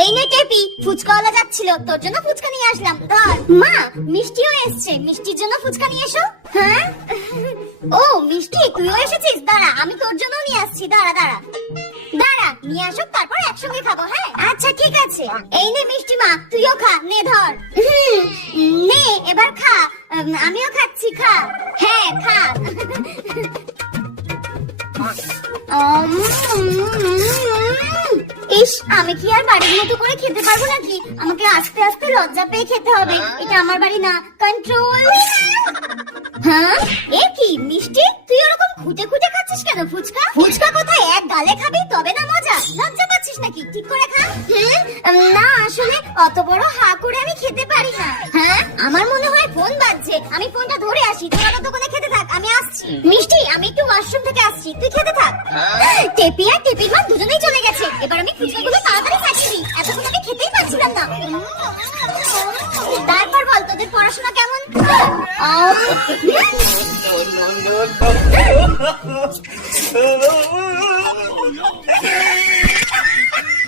এই নে টেপি, ফুচকাওয়ালা যাচ্ছিল, তোর জন্য ফুচকা নিয়ে আসলাম, ধর। মা, মিষ্টিও এসছে, মিষ্টির জন্য ফুচকা নিয়ে এসো। হ্যাঁ, ও মিষ্টি, তুইও এসেছিস? দাঁড়া, আমি তোর জন্য নিয়ে আসছি, দাঁড়া দাঁড়া দাঁড়া, নিয়ে আসো, তারপর একসঙ্গে খাবো। হ্যাঁ আচ্ছা ঠিক আছে। এই নে মিষ্টি মা, তুইও খা, নে ধর। নে এবার খা। আমিও খাচ্ছি, খা। হ্যাঁ খা। ইস, আমি কি আর বাড়ির মতো করে খেতে পারবো নাকি? আমাকে আস্তে আস্তে লজ্জা পেয়ে খেতে হবে, এটা আমার বাড়ি না। কন্ট্রোল। হ্যাঁ, এ কি মিষ্টি, তুই ওরকম খুঁটে খুঁটে খাচ্ছিস কেন? ফুচকা ফুচকা কোথায়? এক গালে খাবি তবে না মজা? লজ্জা পাচ্ছিস নাকি? ঠিক করে খা। না আসলে অত বড় হা করে আমি খেতে পারি না। হ্যাঁ, আমার মনে হয় ফোন বাজছে, আমি ফোনটা ধরে আসি, তোরা দোকানে খেতে থাক, আমি আসছি। মিষ্টি, আমি একটু ওয়াশরুম থেকে আসছি, তুই খেতে থাক। টেপি আর টেপির মা দুজনেই চলে গেছে, এবার আমি ফুচকাগুলো তাড়াতাড়ি খাচ্ছি, এতক্ষণ আমি খেতেই পারছিলাম না। তারপর বল, তোদের পড়াশোনা কেমন? no.